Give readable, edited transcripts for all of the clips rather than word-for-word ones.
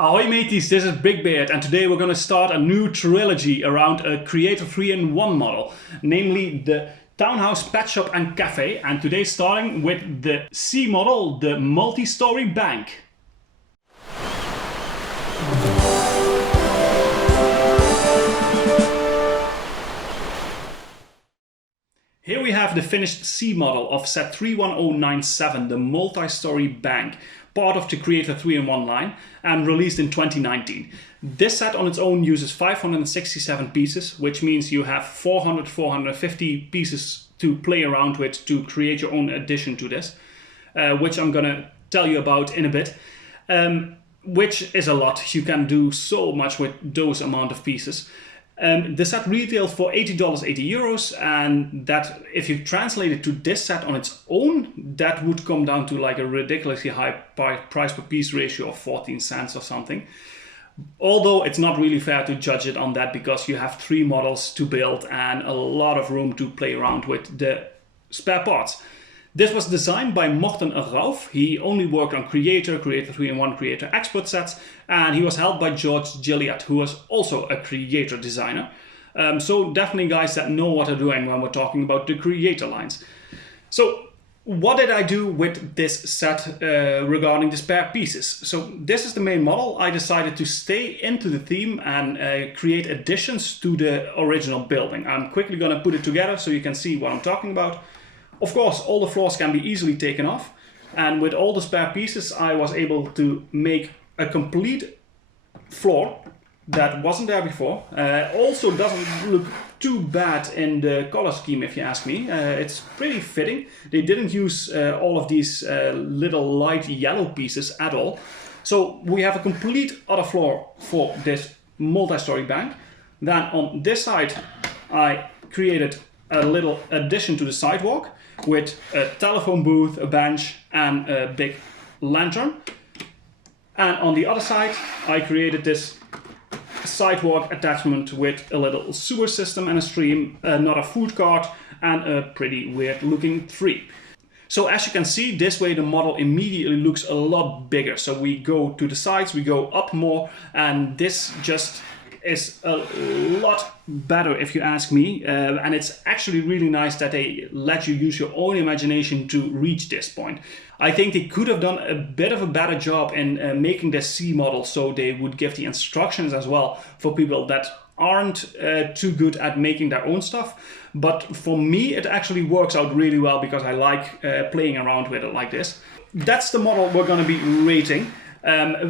Ahoy mateys, this is BrickBeard, and today we're going to start a new trilogy around a Creator 3-in-1 model, namely the Townhouse, Pet Shop and Cafe, and today starting with the C model, the multi-story bank. Here we have the finished C model of set 31097, the multi-story bank, part of the Creator 3-in-1 line and released in 2019. This set on its own uses 567 pieces, which means you have 450 pieces to play around with to create your own addition to this, which I'm gonna tell you about in a bit. Which is a lot. You can do so much with those amount of pieces. The set retails for $80, 80 euros, and that if you translate it to this set on its own, that would come down to like a ridiculously high price per piece ratio of 14 cents or something. Although it's not really fair to judge it on that because you have 3 models to build and a lot of room to play around with the spare parts. This was designed by Morten Rauf. He only worked on Creator 3-in-1, Creator Expert sets, and he was helped by George Gilliatt, who was also a Creator designer. So definitely guys that know what they're doing when we're talking about the Creator lines. So what did I do with this set regarding the spare pieces? So this is the main model. I decided to stay into the theme and create additions to the original building. I'm quickly going to put it together so you can see what I'm talking about. Of course, all the floors can be easily taken off, and with all the spare pieces I was able to make a complete floor that wasn't there before. Also doesn't look too bad in the color scheme if you ask me. It's pretty fitting. They didn't use all of these little light yellow pieces at all. So we have a complete other floor for this multi-story bank. Then on this side I created a little addition to the sidewalk with a telephone booth, a bench and a big lantern. And on the other side I created this sidewalk attachment with a little sewer system and a stream, another food cart and a pretty weird looking tree. So as you can see, this way the model immediately looks a lot bigger. So we go to the sides, we go up more, and this just is a lot better if you ask me, and it's actually really nice that they let you use your own imagination to reach this point. I think they could have done a bit of a better job in making this C model so they would give the instructions as well for people that aren't too good at making their own stuff. But for me it actually works out really well because I like playing around with it like this. That's the model we're going to be rating.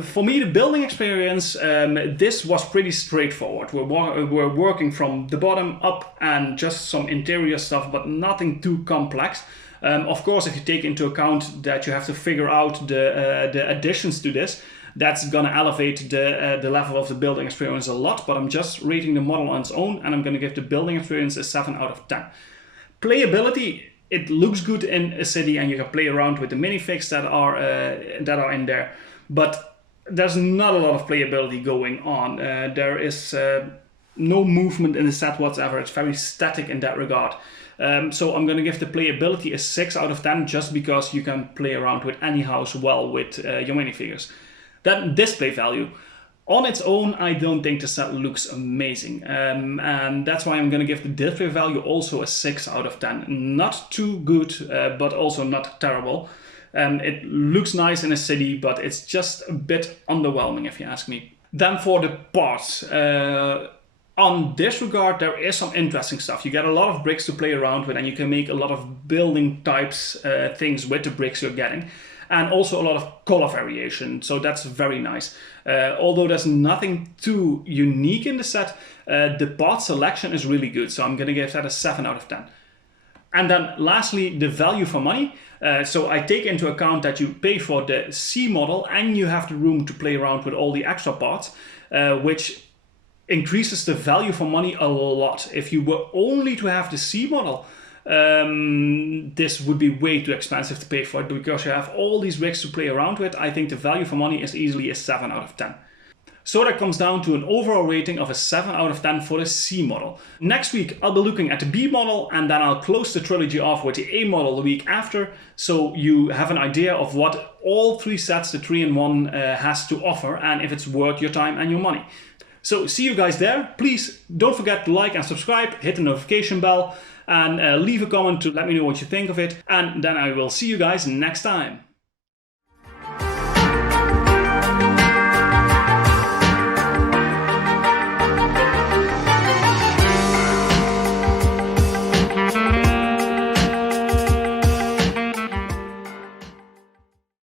For me, the building experience, this was pretty straightforward. We're working from the bottom up and just some interior stuff, but nothing too complex. Of course, if you take into account that you have to figure out the additions to this, that's gonna elevate the level of the building experience a lot, but I'm just rating the model on its own and I'm gonna give the building experience a 7 out of 10. Playability, it looks good in a city and you can play around with the minifigs that are in there. But there's not a lot of playability going on. There is no movement in the set whatsoever. It's very static in that regard. So I'm going to give the playability a 6 out of 10 just because you can play around with any house well with your minifigures. Then display value. On its own, I don't think the set looks amazing. And that's why I'm going to give the display value also a 6 out of 10. Not too good, but also not terrible. It looks nice in a city, but it's just a bit underwhelming if you ask me. Then for the parts. On this regard, there is some interesting stuff. You get a lot of bricks to play around with and you can make a lot of building types things with the bricks you're getting. And also a lot of color variation, so that's very nice. Although there's nothing too unique in the set, the part selection is really good, so I'm gonna give that a 7 out of 10. And then lastly, the value for money. So I take into account that you pay for the C model and you have the room to play around with all the extra parts, which increases the value for money a lot. If you were only to have the C model, this would be way too expensive to pay for it because you have all these rigs to play around with. I think the value for money is easily a 7 out of 10. So that comes down to an overall rating of a 7 out of 10 for the C model. Next week I'll be looking at the B model, and then I'll close the trilogy off with the A model the week after, so you have an idea of what all 3 sets, the 3-in-1, has to offer, and if it's worth your time and your money. So see you guys there. Please don't forget to like and subscribe, hit the notification bell, and leave a comment to let me know what you think of it. And then I will see you guys next time.